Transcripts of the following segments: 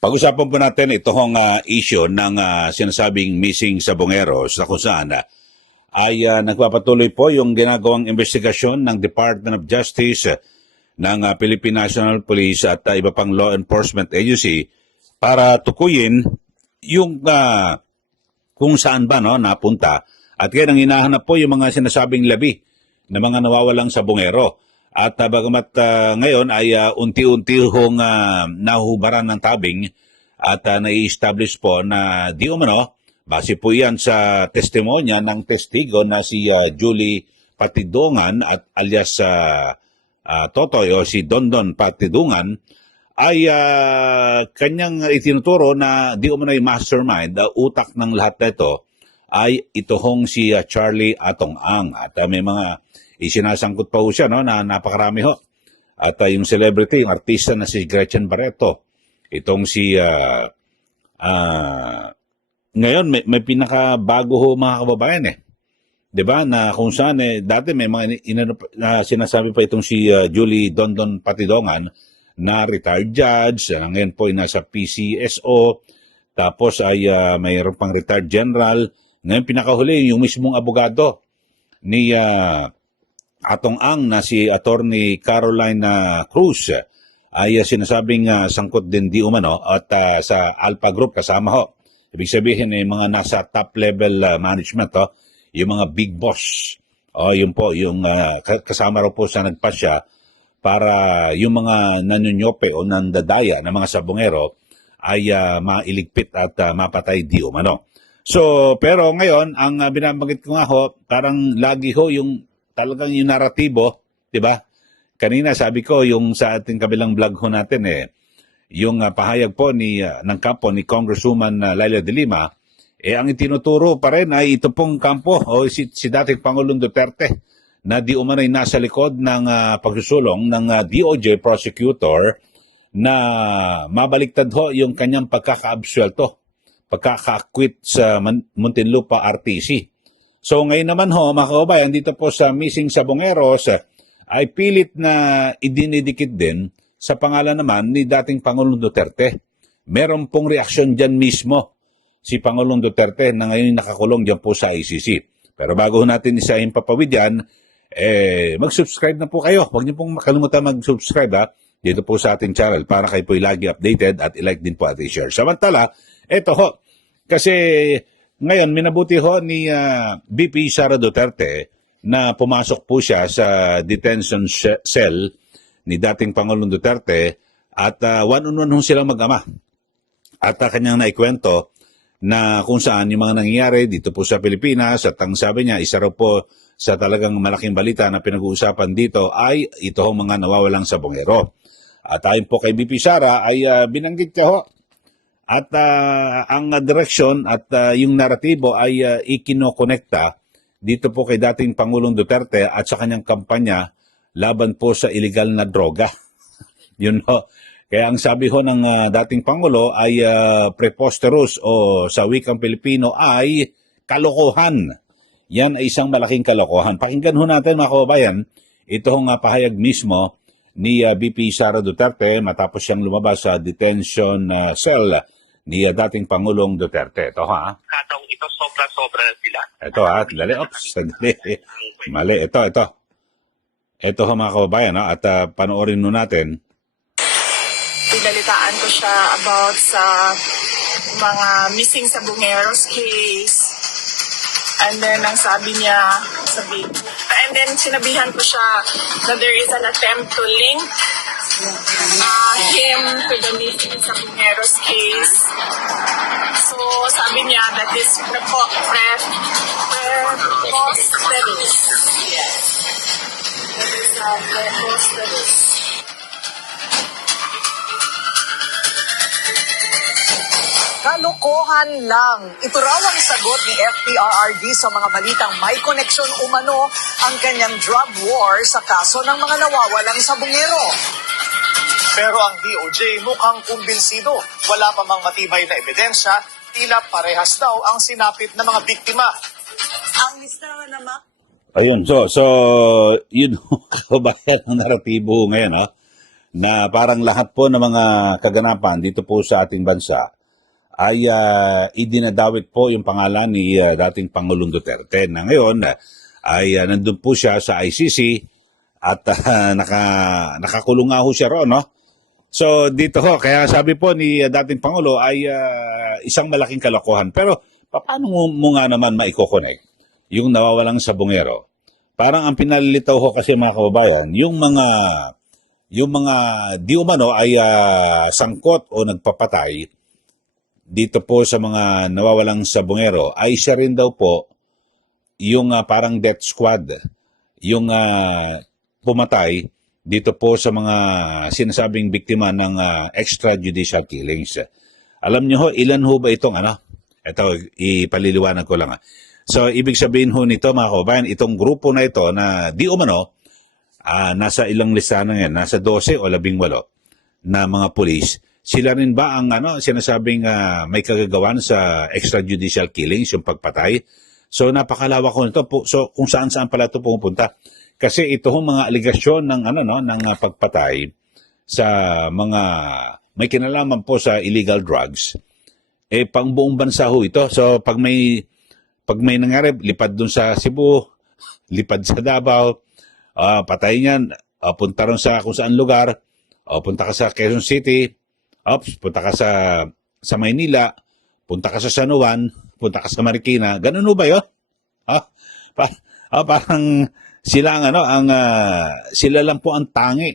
Pag-usapan po natin itong issue ng sinasabing missing sabongeros na kung saan ay nagpapatuloy po yung ginagawang investigasyon ng Department of Justice ng Philippine National Police at iba pang law enforcement agency para tukuyin yung kung saan ba napunta. At kaya nang hinahanap po yung mga sinasabing labi na mga nawawalang sabongero. At bagamat ngayon ay unti-unti hong nahubaran ng tabing at nai-establish po na di umano, base po yan sa testimonya ng testigo na si Julie Patidongan at alias Totoy o si Dondon Patidongan ay kanyang itinuturo na di umano yung mastermind, utak ng lahat na ito ay ito hong si Charlie Atong Ang. At may mga isinasangkot pa ho siya na napakarami ho. At yung celebrity, yung artista na si Gretchen Barreto. Itong si, ngayon may pinakabago ho mga kababayan eh. 'Di ba na kung saan dati may mga sinasabi pa itong si Julie Dondon Patidongan na retired judge, ngayon po ay nasa PCSO, tapos ay mayroon pang retired general. Ngayon pinakahuli yung mismong abogado ni Atong Ang na si Attorney Caroline Cruz ay sinasabing sangkot din di umano at sa Alpha Group kasama ho. Ibig sabihin mga nasa top level management yung mga big boss. Yun po yung kasama raw po sa nagpasya para yung mga nanunyope o nandadaya na mga sabongero ay mailigpit at mapatay di umano. So, pero ngayon, ang binabanggit ko nga ho, parang lagi ho yung talagang yung naratibo, di ba? Kanina sabi ko, yung sa ating kabilang vlog ho natin yung pahayag po ng kampo ni Congresswoman Laila de Lima, ang itinuturo pa rin ay ito pong kampo o si dating Pangulong Duterte na di umano'y nasa likod ng pagsusulong ng DOJ prosecutor na mabaliktad ho yung kanyang pagkakaabsuelto, pagkaka-acquit sa Muntinlupa RTC. So ngayon naman ho, mga kababayan, dito po sa missing sabongeros ay pilit na idinidikit din sa pangalan naman ni dating Pangulong Duterte. Meron pong reaksyon dyan mismo si Pangulong Duterte na ngayon nakakulong dyan po sa ICC. Pero bago natin isahin papawid yan, mag-subscribe na po kayo. Huwag niyo pong makalimutan mag-subscribe dito po sa ating channel para kayo po lagi updated at i-like din po at i-share. Samantala, eto ho, kasi ngayon minabuti ho ni BP Sara Duterte na pumasok po siya sa detention cell ni dating Pangulong Duterte at one-on-one ho silang mag-ama. At kanyang naikwento na kung saan yung mga nangyayari dito po sa Pilipinas at ang sabi niya, isa raw po sa talagang malaking balita na pinag-uusapan dito ay ito ho mga nawawalang sabongero. At ayon po kay BP Sara ay binanggit ko ho at ang direksyon at yung naratibo ay ikinokonekta dito po kay dating Pangulong Duterte at sa kanyang kampanya laban po sa illegal na droga. Yun ho. Kaya ang sabi ho ng dating Pangulo ay preposterous o sa wikang Pilipino ay kalokohan. Yan ay isang malaking kalokohan. Pakinggan ho natin mga kababayan, ito hong pahayag mismo ni BP Sara Duterte matapos siyang lumabas sa detention cell ni dating Pangulong Duterte. Ito ha. Kataong ito, sobra-sobra na sila. Ito ha. Dali. Oops. Dali. Mali. Ito. Ito ho mga kababayan at panoorin nun natin. Pinalitaan ko siya about sa mga missing sabongeros case. And then, ang sabi niya, and then sinabihan ko siya that there is an attempt to link him to the missing sabongeros case. So, sabi niya that is preposterous. Yes. That is preposterous. Kalokohan lang. Ito raw ang sagot ni FPRRD sa mga balitang may koneksyon umano ang kanyang drug war sa kaso ng mga nawawalang sabongero. Pero ang DOJ mukhang kumbinsido. Wala pa mang matibay na ebidensya, tila parehas daw ang sinapit ng mga biktima. Ang listahan naman. Ayun, so yun kabayan ang naratibo ngayon na parang lahat po ng mga kaganapan dito po sa ating bansa ay idinadawit po yung pangalan ni dating Pangulong Duterte na ngayon ay nandun po siya sa ICC at nakakulong nga ho siya roon, no? So dito ho, kaya sabi po ni dating Pangulo ay isang malaking kalokohan. Pero paano mo nga naman maiko-connect yung nawawalang sabongero? Parang ang pinalilitaw ho kasi mga kababayan, yung mga di umano ay sangkot o nagpapatay dito po sa mga nawawalang sabongero ay siya rin daw po yung parang death squad, yung pumatay dito po sa mga sinasabing biktima ng extrajudicial killings. Alam niyo ho, ilan ho ba itong Ito, ipaliliwanag ko lang. So, ibig sabihin ho nito mga kababayan, itong grupo na ito na di umano, nasa ilang listahan yan, nasa 12 o 18 na mga pulis. Sila rin ba ang sinasabing may kagagawan sa extrajudicial killings, yung pagpatay? So napakalawak ko nito. So kung saan-saan pala ito pumupunta. Kasi ito hong mga aligasyon ng ng pagpatay sa mga may kinalaman po sa illegal drugs, pang buong bansa ho ito. So pag may nangyari, lipad dun sa Cebu, lipad sa Davao, patay niyan, punta ron sa kung saan lugar, punta ka sa Quezon City, punta ka sa Maynila, punta ka sa San Juan, punta ka sa Marikina. Ganun ho ba yun? Parang sila sila lang po ang tangi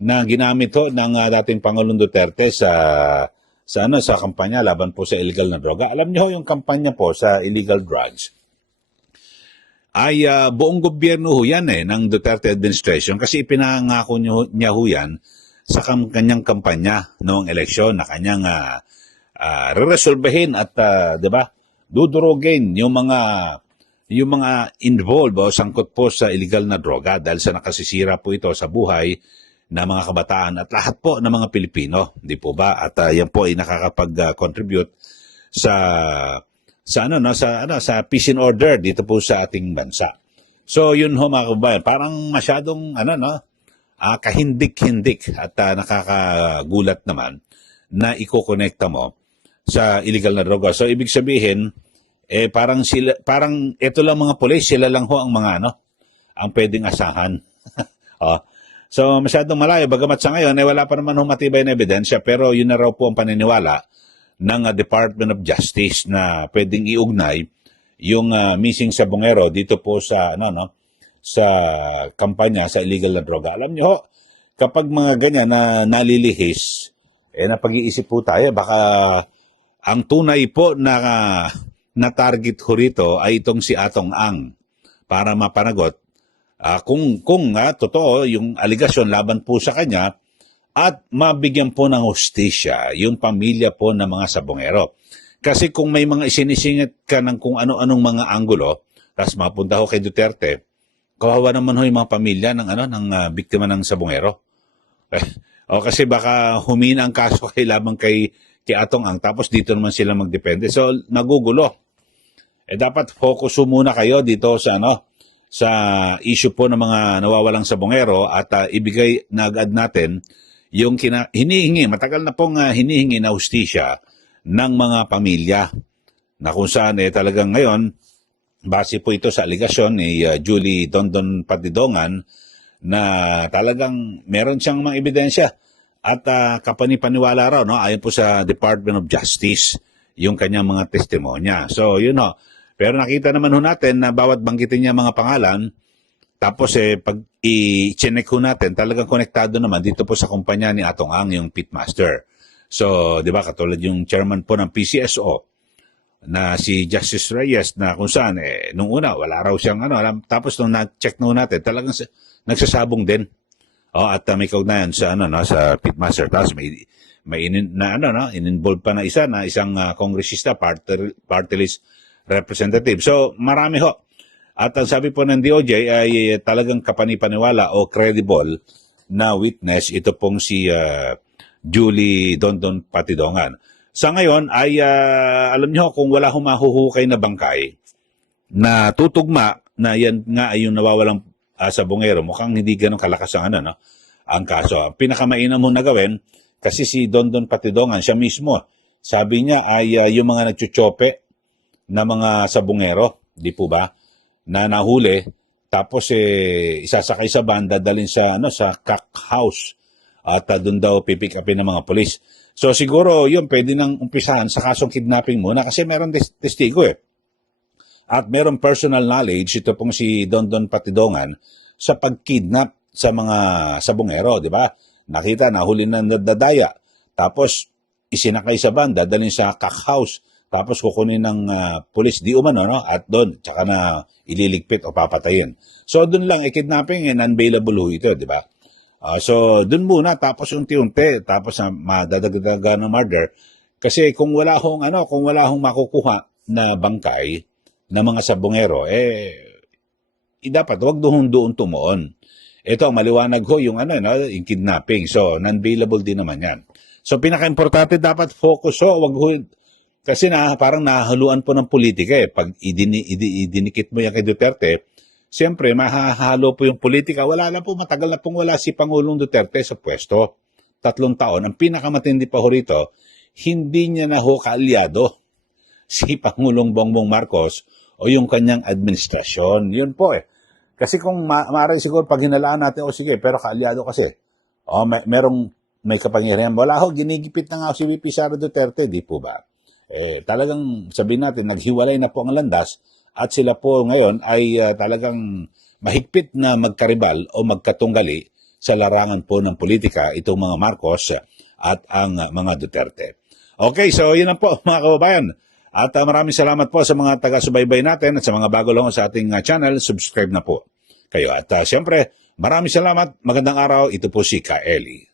na ginamit ho ng dating Pangulong Duterte sa kampanya laban po sa illegal na droga. Alam niyo ho, yung kampanya po sa illegal drugs ay buong gobyerno ho yan ng Duterte administration kasi ipinangako niya ho yan sa kanyang kampanya noong eleksyon na kanyang reresolbahin at 'di ba? Dudurugin yung mga involved o sangkot po sa illegal na droga dahil sa nakasisira po ito sa buhay ng mga kabataan at lahat po ng mga Pilipino, di po ba? At yan po ay nakakapag-contribute sa peace and order dito po sa ating bansa. So yun ho mga kababayan, parang masyadong kahindik-hindik at nakakagulat naman na ikokonekta mo sa illegal na droga. So ibig sabihin parang ito lang mga pulis, sila lang ho ang mga ang pwedeng asahan. So masyadong malayo bagamat sa ngayon wala pa naman matibay na ebidensya pero yun na raw po ang paniniwala ng Department of Justice na pwedeng iugnay yung missing sabongero dito po sa sa kampanya sa illegal na droga. Alam niyo ho, kapag mga ganyan na nalilihis, napag-iisip po tayo, baka ang tunay po na target ho rito ay itong si Atong Ang para mapanagot kung totoo yung aligasyon laban po sa kanya at mabigyan po ng hustisya yung pamilya po ng mga sabongero. Kasi kung may mga isinisingit ka ng kung ano-anong mga anggulo, tapos mapunta ho kay Duterte, kawawa naman ho yung mga pamilya ng biktima ng sabongero. Kasi baka humina ang kaso laban kay Atong Ang tapos dito naman sila magdepende. So nagugulo. Dapat focus muna kayo dito sa issue po ng mga nawawalang sabongero at ibigay na agad natin yung hinihingi, matagal na pong hinihingi na hustisya ng mga pamilya na kung saan talagang ngayon base po ito sa aligasyon ni Julie Dondon Patidongan na talagang meron siyang mga ebidensya at kapanipaniwala raw ayon po sa Department of Justice yung kanyang mga testimonya. So yun ho. Pero nakita naman ho natin na bawat banggitin niya mga pangalan tapos pag i-check ho natin talagang konektado naman dito po sa kumpanya ni Atong Ang yung pitmaster. So 'di ba katulad yung chairman po ng PCSO na si Justice Reyes na kung saan nung una wala raw siyang tapos nung na-check na natin talagang nagsasabong din. At may kaugnayan sa sa pitmaster tapos may in-involve pa na isang kongresista party list representative. So marami ho. At ang sabi po ng DOJ ay talagang kapanipaniwala o credible na witness ito pong si Julie Dondon Patidongan. Sa ngayon ay alam niyo kung wala humahuhukay na bangkay na tutugma na yan nga ay yung nawawalang sabongero, mukhang hindi ganun kalakas ang ang kaso. Ang pinakamainam mo na gawin, kasi si Dondon Patidongan, siya mismo, sabi niya ay yung mga nagchuchope na mga sabungero, di po ba, na nahuli, tapos isasakay sa van, dadalhin sa, sa crack house, at doon daw pipick upin ng mga polis. So siguro yun, pwede nang umpisahan sa kasong kidnapping muna kasi meron testigo At meron personal knowledge, ito pong si Dondon Patidongan, sa pagkidnap sa mga sabungero, di ba? Nakita, nahuli na nadadaya. Tapos, isinakay sa van, dadalhin sa crack house. Tapos, kukunin ng pulis, di umano, no? At doon, tsaka na ililigpit o papatayin. So, doon lang, kidnapping and unbailable ho ito, di ba? So, doon muna, tapos unti-unti, tapos madadagdagan ng murder. Kasi kung wala hong makukuha na bangkay na mga sabungero, dapat wag doon tumuon. Ito, maliwanag ho yung yung kidnapping. So, non-bailable din naman yan. So, pinaka-importante dapat focus wag ho, kasi parang nahaluan po ng politika Pag idinikit mo yan kay Duterte, siyempre, mahahalo po yung politika. Wala na po, matagal na pong wala si Pangulong Duterte sa pwesto. 3 taon. Ang pinakamatindi pa ho rito, hindi niya na ho kaalyado si Pangulong Bongbong Marcos o yung kanyang administrasyon. Yun po Kasi kung maaari siguro pag hinalaan natin, sige, pero kaalyado kasi. May kapangyarihan. Wala ho, ginigipit na nga si VP Sara Duterte, di po ba? Talagang sabihin natin, naghiwalay na po ang landas at sila po ngayon ay talagang mahigpit na magkaribal o magkatunggali sa larangan po ng politika itong mga Marcos at ang mga Duterte. Okay, so yun lang po mga kababayan. At maraming salamat po sa mga taga-subaybay natin at sa mga bago lang sa ating channel, subscribe na po kayo. At siyempre, maraming salamat, magandang araw, ito po si Ka Eli.